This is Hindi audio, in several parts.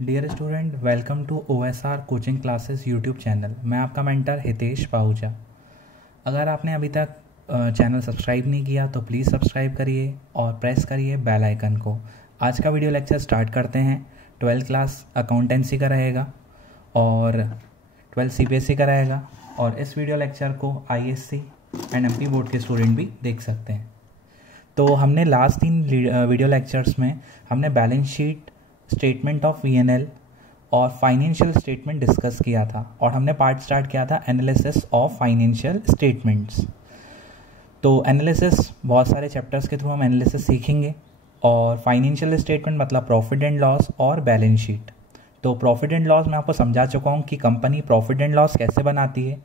Dear student, welcome to OSR coaching classes YouTube channel. मैं आपका मेंटर हितेश पाहुजा। अगर आपने अभी तक चैनल सब्सक्राइब नहीं किया तो प्लीज़ सब्सक्राइब करिए और प्रेस करिए बेल आइकन को। आज का वीडियो लेक्चर स्टार्ट करते हैं। 12th क्लास अकाउंटेंसी का रहेगा और 12th CBSE का रहेगा, और इस वीडियो लेक्चर को ISC एंड MP बोर्ड के स्टूडेंट भी देख सकते हैं। तो हमने लास्ट 3 वीडियो लेक्चर्स में हमने balance sheet, statement of VNL और फाइनेंशियल स्टेटमेंट डिस्कस किया था, और हमने पार्ट स्टार्ट किया था एनालिसिस ऑफ फाइनेंशियल स्टेटमेंट्स। तो एनालिसिस, बहुत सारे चैप्टर्स के थ्रू हम एनालिसिस सीखेंगे, और फाइनेंशियल स्टेटमेंट मतलब प्रॉफिट एंड लॉस और बैलेंस शीट। तो प्रॉफिट एंड लॉस मैं आपको समझा चुका हूँ कि कंपनी प्रॉफिट एंड लॉस कैसे बनाती है,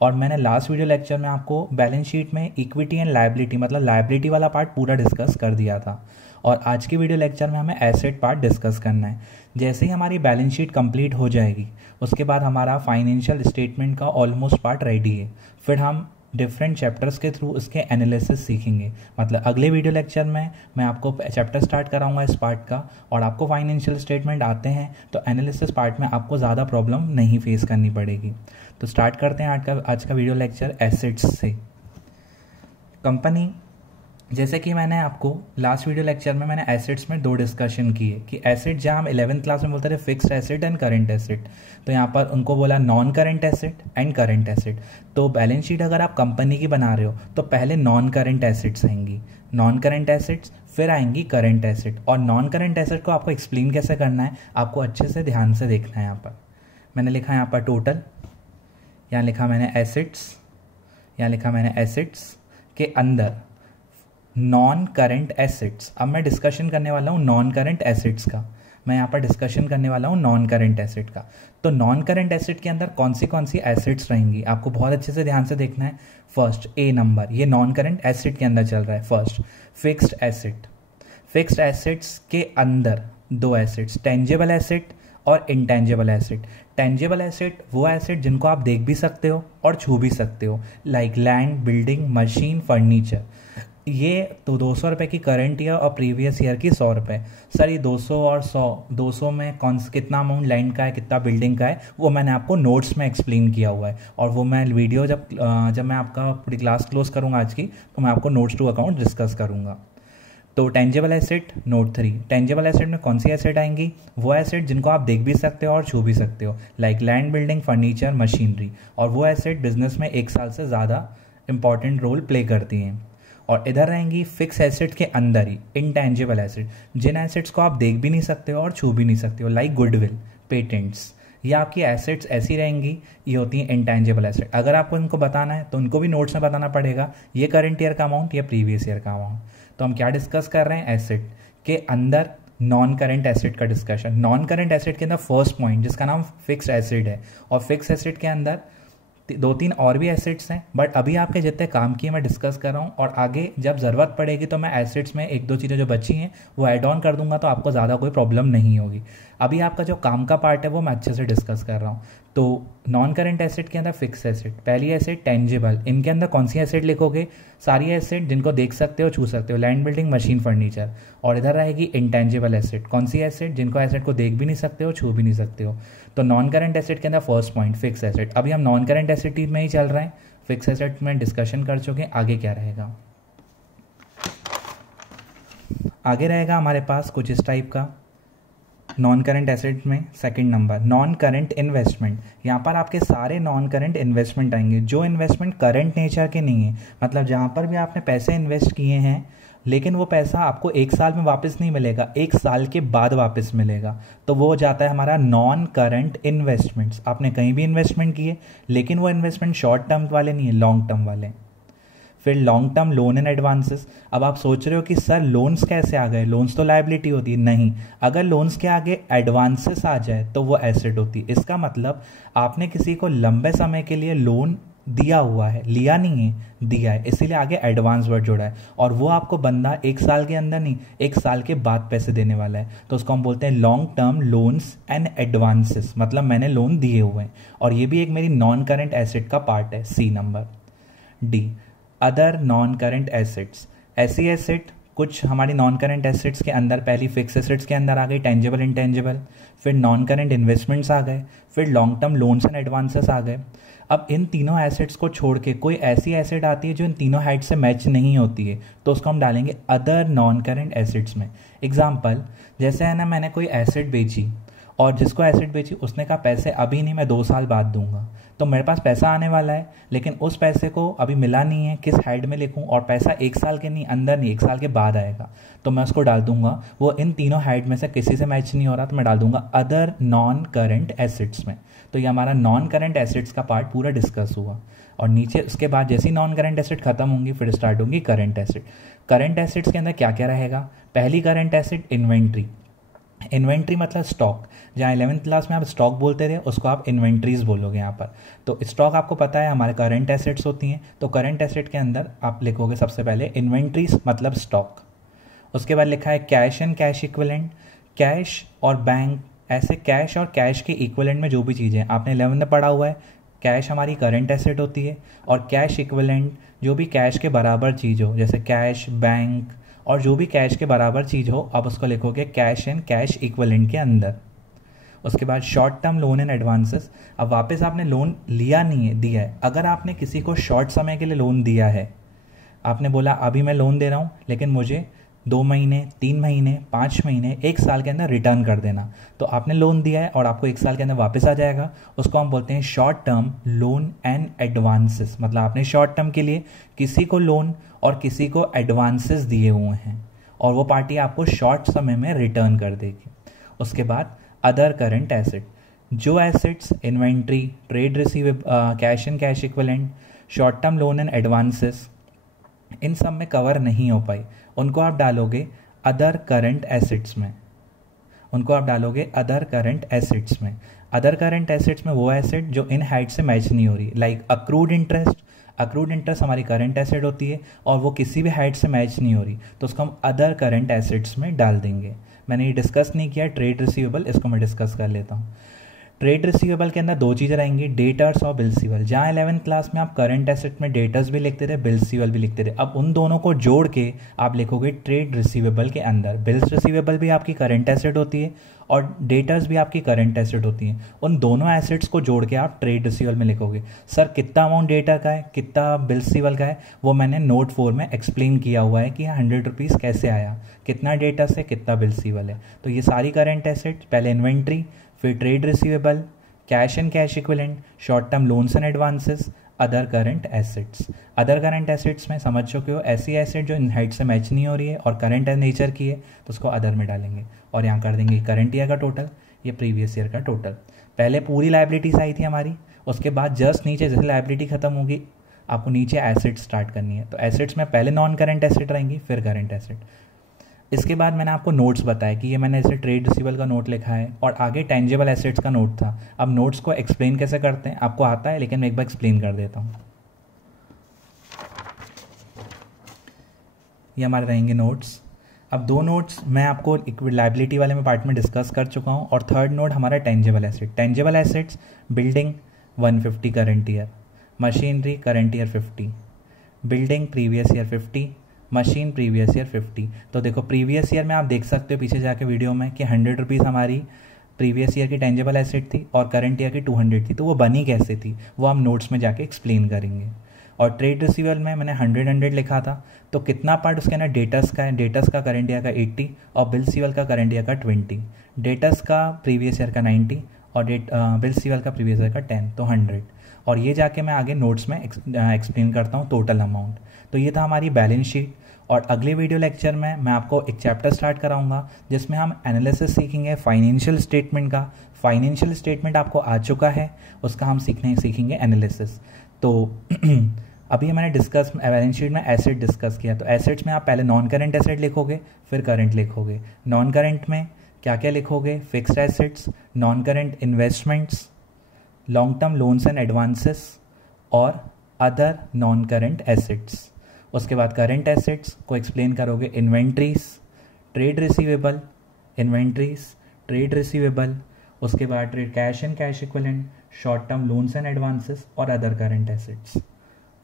और मैंने लास्ट वीडियो लेक्चर में आपको बैलेंस शीट में इक्विटी एंड लायबिलिटी मतलब लायबिलिटी वाला पार्ट पूरा डिस्कस कर दिया था। और आज की वीडियो लेक्चर में हमें एसेट पार्ट डिस्कस करना है। जैसे ही हमारी बैलेंस शीट कंप्लीट हो जाएगी, उसके बाद हमारा फाइनेंशियल स्टेटमेंट का ऑलमोस्ट पार्ट रेडी है। फिर हम डिफरेंट चैप्टर्स के थ्रू उसके एनालिसिस सीखेंगे। मतलब अगले वीडियो लेक्चर में मैं आपको चैप्टर स्टार्ट कराऊंगा इस पार्ट का, और आपको फाइनेंशियल स्टेटमेंट आते हैं तो एनालिसिस पार्ट में आपको ज़्यादा प्रॉब्लम नहीं फेस करनी पड़ेगी। तो स्टार्ट करते हैं आज का वीडियो लेक्चर एसेट्स से। कंपनी, जैसे कि मैंने आपको लास्ट वीडियो लेक्चर में मैंने एसेट्स में 2 डिस्कशन किए कि एसेट जहाँ हम 11th क्लास में बोलते थे fixed asset and current asset, तो यहाँ पर उनको बोला non current asset and current asset. तो बैलेंस शीट अगर आप कंपनी की बना रहे हो तो पहले नॉन करंट एसेट्स आएंगी, नॉन करंट एसेट्स, फिर आएंगी करंट एसेट। और नॉन करंट एसेट को आपको एक्सप्लेन कैसे करना है आपको अच्छे से ध्यान से देखना है। यहाँ पर मैंने लिखा यहाँ पर टोटल, यहाँ लिखा मैंने एसेट्स, यहाँ लिखा मैंने एसेट्स के अंदर नॉन करंट एसेट्स। अब मैं डिस्कशन करने वाला हूँ नॉन करंट एसेट्स का। मैं यहाँ पर डिस्कशन करने वाला हूँ नॉन करंट एसेट का। तो नॉन करंट एसेट के अंदर कौन सी एसेट्स रहेंगी आपको बहुत अच्छे से ध्यान से देखना है। फर्स्ट A नंबर, ये नॉन करंट एसेट के अंदर चल रहा है। First fixed asset. Fixed assets के अंदर 2 एसेट्स, टेंजेबल एसेट और इंटेंजेबल एसेट। टेंजेबल एसेट वो एसेट जिनको आप देख भी सकते हो और छू भी सकते हो, like land, building, machine, furniture. ये तो 200 रुपये की करंट ईयर और प्रीवियस ईयर की 100 रुपये। सर ये 200 और 100, 200 में कितना अमाउंट लैंड का है, कितना बिल्डिंग का है, वो मैंने आपको नोट्स में एक्सप्लेन किया हुआ है, और वो मैं वीडियो जब मैं आपका पूरी क्लास क्लोज करूँगा आज की, तो मैं आपको नोट्स टू अकाउंट डिस्कस करूँगा। तो tangible asset note 3। Tangible asset में कौन सी एसेट आएंगी? वो एसेट जिनको आप देख भी सकते हो और छू भी सकते हो, like land, building, furniture, machinery. और वो एसेट बिजनेस में 1 साल से ज़्यादा इंपॉर्टेंट रोल प्ले करती हैं। और इधर रहेंगी फिक्स एसेट के अंदर ही इंटेंजिबल एसेट, जिन एसेट्स को आप देख भी नहीं सकते हो और छू भी नहीं सकते हो, लाइक गुडविल, पेटेंट्स। ये आपकी एसेट्स ऐसी रहेंगी, ये होती हैं इंटेंजिबल एसेट। अगर आपको इनको बताना है तो उनको भी नोट्स में बताना पड़ेगा, ये करंट ईयर का अमाउंट, ये प्रीवियस ईयर का अमाउंट। तो हम क्या डिस्कस कर रहे हैं? एसेट के अंदर नॉन करंट एसेट का डिस्कशन। नॉन करंट एसेट के अंदर फर्स्ट पॉइंट जिसका नाम फिक्स्ड एसेट है, और फिक्स एसेट के अंदर 2-3 और भी एसेट्स हैं, बट अभी आपके जितने काम किए मैं डिस्कस कर रहा हूँ, और आगे जब ज़रूरत पड़ेगी तो मैं एसेट्स में 1-2 चीज़ें जो बची हैं वो ऐड ऑन कर दूंगा, तो आपको ज़्यादा कोई प्रॉब्लम नहीं होगी। अभी आपका जो काम का पार्ट है वो मैं अच्छे से डिस्कस कर रहा हूँ। तो नॉन करंट एसेट के अंदर फिक्स एसेट, पहली एसेट टेंजिबल। इनके अंदर कौन सी एसेट लिखोगे? सारी एसेट जिनको देख सकते हो, छू सकते हो, लैंड, बिल्डिंग, मशीन, फर्नीचर। और इधर रहेगी इंटेंजिबल एसेट। कौन सी एसेट? जिनको एसेट को देख भी नहीं सकते हो, छू भी नहीं सकते हो। तो नॉन करंट एसेट के अंदर फर्स्ट पॉइंट फिक्स एसेट। अभी हम नॉन करंट एसेट में ही चल रहे हैं, फिक्स एसेट में डिस्कशन कर चुके हैं। आगे क्या रहेगा? आगे रहेगा हमारे पास कुछ इस टाइप का। नॉन करंट एसेट में second number non current investment. यहाँ पर आपके सारे नॉन करंट इन्वेस्टमेंट आएंगे, जो इन्वेस्टमेंट करंट नेचर के नहीं है। मतलब जहाँ पर भी आपने पैसे इन्वेस्ट किए हैं, लेकिन वो पैसा आपको 1 साल में वापस नहीं मिलेगा, 1 साल के बाद वापस मिलेगा, तो वो हो जाता है हमारा नॉन करंट इन्वेस्टमेंट्स। आपने कहीं भी इन्वेस्टमेंट किए, लेकिन वो इन्वेस्टमेंट शॉर्ट टर्म वाले नहीं है, लॉन्ग टर्म वाले। फिर long term loan and advances. अब आप सोच रहे हो कि सर लोन्स कैसे आ गए, लोन्स तो लायबिलिटी होती है। नहीं, अगर लोन्स के आगे एडवांसेस आ जाए तो वो एसेट होती है। इसका मतलब आपने किसी को लंबे समय के लिए लोन दिया हुआ है, लिया नहीं है, दिया है, इसीलिए आगे एडवांस वर्ड जोड़ा है, और वो आपको बंदा 1 साल के अंदर नहीं, 1 साल के बाद पैसे देने वाला है। तो उसको हम बोलते हैं long term loans and advances, मतलब मैंने लोन दिए हुए हैं, और ये भी एक मेरी नॉन करंट एसेट का पार्ट है। C number. D other non current assets. ऐसी एसेट कुछ हमारी नॉन करेंट एसेट्स के अंदर पहली फिक्स एसेट्स के अंदर आ गई टेंजिबल इंटेंजिबल, फिर नॉन करेंट इन्वेस्टमेंट्स आ गए, फिर long term loans and advances आ गए। अब इन तीनों एसेट्स को छोड़ के कोई ऐसी एसेट आती है जो इन तीनों हेड से मैच नहीं होती है, तो उसको हम डालेंगे अदर नॉन करेंट एसेट्स में। एग्जाम्पल, जैसे है ना, मैंने कोई एसेट बेची और जिसको एसेट बेची उसने कहा पैसे अभी नहीं, मैं 2 साल बाद दूंगा। तो मेरे पास पैसा आने वाला है, लेकिन उस पैसे को अभी मिला नहीं है, किस हेड में लिखूं, और पैसा 1 साल के नहीं अंदर नहीं 1 साल के बाद आएगा, तो मैं उसको डाल दूंगा वो इन तीनों हेड में से किसी से मैच नहीं हो रहा, तो मैं डाल दूंगा अदर नॉन करेंट एसेट्स में। तो ये हमारा नॉन करेंट एसेट्स का पार्ट पूरा डिस्कस हुआ। और नीचे उसके बाद जैसी नॉन करेंट एसेट खत्म होंगी फिर स्टार्ट होंगी करेंट एसेट। करेंट एसेट्स के अंदर क्या क्या रहेगा? पहली करेंट एसेट इन्वेंट्री। इन्वेंट्री मतलब स्टॉक। जहाँ 11th क्लास में आप स्टॉक बोलते थे उसको आप इन्वेंट्रीज बोलोगे यहाँ पर। तो स्टॉक आपको पता है हमारे करंट एसेट्स होती हैं, तो करंट एसेट के अंदर आप लिखोगे सबसे पहले इन्वेंट्रीज मतलब स्टॉक। उसके बाद लिखा है cash and cash equivalent. Cash और बैंक, ऐसे कैश और कैश के इक्विवेलेंट में जो भी चीज़ें आपने 11th में पढ़ा हुआ है, कैश हमारी करंट एसेट होती है, और कैश इक्विवेलेंट जो भी कैश के बराबर चीज़ हो, जैसे कैश, बैंक और जो भी कैश के बराबर चीज़ हो, आप उसको लिखोगे कैश एंड कैश इक्विवेलेंट के अंदर। उसके बाद short term loan and advances. अब वापस आपने लोन लिया नहीं है, दिया है। अगर आपने किसी को शॉर्ट समय के लिए लोन दिया है, आपने बोला अभी मैं लोन दे रहा हूँ लेकिन मुझे 2 महीने, 3 महीने, 5 महीने, 1 साल के अंदर रिटर्न कर देना, तो आपने लोन दिया है और आपको 1 साल के अंदर वापस आ जाएगा, उसको हम बोलते हैं short term loan and advances. मतलब आपने शॉर्ट टर्म के लिए किसी को लोन और किसी को एडवांसेस दिए हुए हैं और वो पार्टी आपको शॉर्ट समय में रिटर्न कर देगी। उसके बाद अदर करंट एसेट, जो assets inventory, trade receivable, cash and cash equivalent, short term loan and advances in सब में कवर नहीं हो पाई, उनको आप डालोगे अदर करंट एसेट्स में। उनको आप डालोगे अदर करंट एसेट्स में। अदर करंट एसेट्स में वो एसेट जो इन हेड से मैच नहीं हो रही, like accrued interest. Accrued interest हमारी करंट एसेट होती है और वो किसी भी हेड से मैच नहीं हो रही, तो उसको हम अदर करंट एसेट्स में डाल देंगे। मैंने ये डिस्कस नहीं किया ट्रेड रिसीवेबल, इसको मैं डिस्कस कर लेता हूँ। ट्रेड रिसीवेबल के अंदर 2 चीज़ें रहेंगी, डेटर्स और बिल रिसीवेबल। जहाँ 11th क्लास में आप करंट एसेट में डेटर्स भी लिखते थे, बिल रिसीवेबल भी लिखते थे, अब उन दोनों को जोड़ के आप लिखोगे ट्रेड रिसीवेबल के अंदर। बिल्स रिसीवेबल भी आपकी करंट एसेट होती है और डेटर्स भी आपकी करंट एसेट होती हैं, उन दोनों एसेट्स को जोड़ के आप ट्रेड रिसीवेबल में लिखोगे। सर कितना अमाउंट डेटर का है, कितना बिल रिसीवेबल का है, वो मैंने नोट 4 में एक्सप्लेन किया हुआ है कि 100 रुपीज़ कैसे आया, कितना डेटर से कितना बिल रिसीवेबल है। तो ये सारी करंट एसेट, पहले इन्वेंट्री, फिर trade receivable, cash and cash equivalent, short term loans and advances, other current assets. Other current assets में समझ चुके हो, ऐसी एसेट जो इन हेड से मैच नहीं हो रही है और करंट नेचर की है, तो उसको अदर में डालेंगे और यहाँ कर देंगे करंट ईयर का टोटल, ये प्रीवियस ईयर का टोटल। पहले पूरी लाइबिलिटीज आई थी हमारी, उसके बाद जस्ट नीचे जैसे लाइबिलिटी खत्म होगी आपको नीचे एसेट स्टार्ट करनी है। तो एसेट्स में पहले नॉन करंट एसेट रहेंगी, फिर करंट एसेट। इसके बाद मैंने आपको नोट्स बताया कि ये मैंने ऐसे ट्रेड रिसीवेबल का नोट लिखा है और आगे टेंजिबल एसेट्स का नोट था। अब नोट्स को एक्सप्लेन कैसे करते हैं आपको आता है, लेकिन मैं एक बार एक्सप्लेन कर देता हूँ। ये हमारे रहेंगे नोट्स। अब 2 नोट्स मैं आपको लाइबिलिटी वाले में पार्ट में डिस्कस कर चुका हूँ और थर्ड नोट हमारा tangible asset. Tangible assets, building 150 current year, machinery current year 50, building previous year 50, machine previous year 50। तो देखो प्रीवियस ईयर में आप देख सकते हो पीछे जाके वीडियो में कि 100 रुपीज़ हमारी प्रीवियस ईयर की टेंजिबल एसेट थी और करंट ईयर की 200 थी, तो वो बनी कैसे थी वो हम नोट्स में जाके एक्सप्लेन करेंगे। और ट्रेड रिसीवेबल में मैंने 100 लिखा था, तो कितना पार्ट उसके अंदर डेटर्स का है, डेटर्स का करंट ईयर का 80 और बिल रिसीवेबल का करंट ईयर का 20, डेटर्स का प्रीवियस ईयर का 90 और बिल रिसीवेबल का प्रीवियस ईयर का 10, तो 100। और ये जाके मैं आगे नोट्स में एक्सप्लेन करता हूँ टोटल अमाउंट। तो ये था हमारी बैलेंस शीट। और अगले वीडियो लेक्चर में मैं आपको एक चैप्टर स्टार्ट कराऊंगा जिसमें हम एनालिसिस सीखेंगे फाइनेंशियल स्टेटमेंट का। फाइनेंशियल स्टेटमेंट आपको आ चुका है, उसका हम सीखेंगे एनालिसिस। तो अभी मैंने डिस्कस बैलेंस शीट में एसेट डिस्कस किया, तो एसेट्स में आप पहले नॉन करंट एसेट लिखोगे फिर करंट लिखोगे। नॉन करंट में क्या क्या लिखोगे, fixed assets, non current investments, long term loans and advances और अदर नॉन करंट एसेट्स। उसके बाद करंट एसेट्स को एक्सप्लेन करोगे inventories, trade receivable, inventories, trade receivable, उसके बाद trade cash and cash equivalent, short term loans and advances और अदर करंट एसेट्स।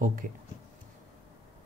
ओके।